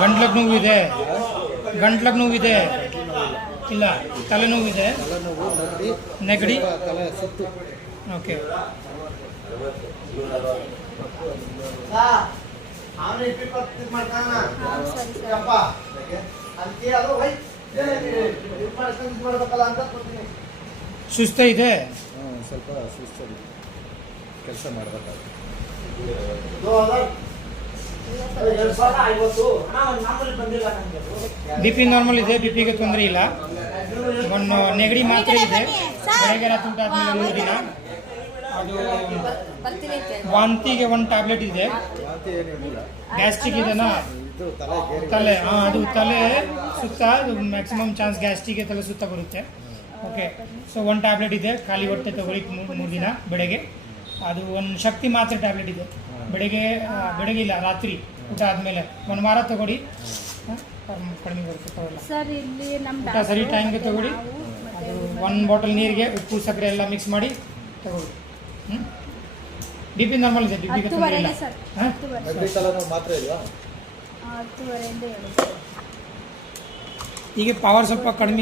ಗಂಟ್ಲಕ್ಕೆ ನೋವಿದೆ, ಗಂಟ್ಲಕ್ಕೆ ನೋವಿದೆ, ಇಲ್ಲ ತಲೆನೋವಿದೆ, ನೆಗಡಿ, ತಲೆ ಸುತ್ತು. ಓಕೆ. ಸುಸ್ತ ಇದೆ, ಸ್ವಲ್ಪ ಸುಸ್ತು ಕೆಲಸ ಮಾಡಬೇಕಾಗುತ್ತೆ. BP ನಾರ್ಮಲ್ ಇದೆ, BPಗೆ ತೊಂದರೆ ಇಲ್ಲ. ಒಂದು ನೆಗಡಿ ಮಾತ್ರ ಇದೆ, ಬೆಳಗ್ಗೆ ರಾತ್ರಿ ಊಟ ಆದ್ಮೇಲೆ 3 ದಿನ. ಅದು ವಾಂತಿಗೆ ಒಂದು ಟ್ಯಾಬ್ಲೆಟ್ ಇದೆ. ಗ್ಯಾಸ್ಟ್ರಿಕ್ ಇದೆನಾ ತಲೆ, ಅದು ತಲೆ ಸುತ್ತ, ಅದು ಮ್ಯಾಕ್ಸಿಮಮ್ ಚಾನ್ಸ್ ಗ್ಯಾಸ್ಟ್ರಿಕ್ಗೆ ತಲೆ ಸುತ್ತ ಬರುತ್ತೆ. ಓಕೆ, ಸೊ ಒಂದು ಟ್ಯಾಬ್ಲೆಟ್ ಇದೆ, ಖಾಲಿ ಹೊಟ್ಟೆ ತಗೊಳ್ಳಿ 3 ದಿನ ಬೆಳಗ್ಗೆ. ಅದು ಒಂದು ಶಕ್ತಿ ಮಾತ್ರ ಟ್ಯಾಬ್ಲೆಟ್ ಇದೆ, ಬೆಳಗ್ಗೆ ಇಲ್ಲ, ರಾತ್ರಿ ಊಟ ಆದಮೇಲೆ 1 ವಾರ ತಗೊಳ್ಳಿ, ಕಡಿಮೆ ಬರುತ್ತೆ. ಊಟ ಸರಿ ಟೈಮ್ಗೆ ತಗೊಳ್ಳಿ. ಅದು 1 ಬಾಟಲ್ ನೀರಿಗೆ ಉಪ್ಪು ಸಕ್ಕರೆ ಎಲ್ಲ ಮಿಕ್ಸ್ ಮಾಡಿ ತಗೊಳ್ಳಿ. BP ನಾರ್ಮಲ್ ಇದೆ, BPಗೆ ತೊಂದರೆ ಇಲ್ಲ. ಮಾತ್ರ ಇಲ್ವಾ? ಈಗ ಪವರ್ ಸ್ವಲ್ಪ ಕಡಿಮೆ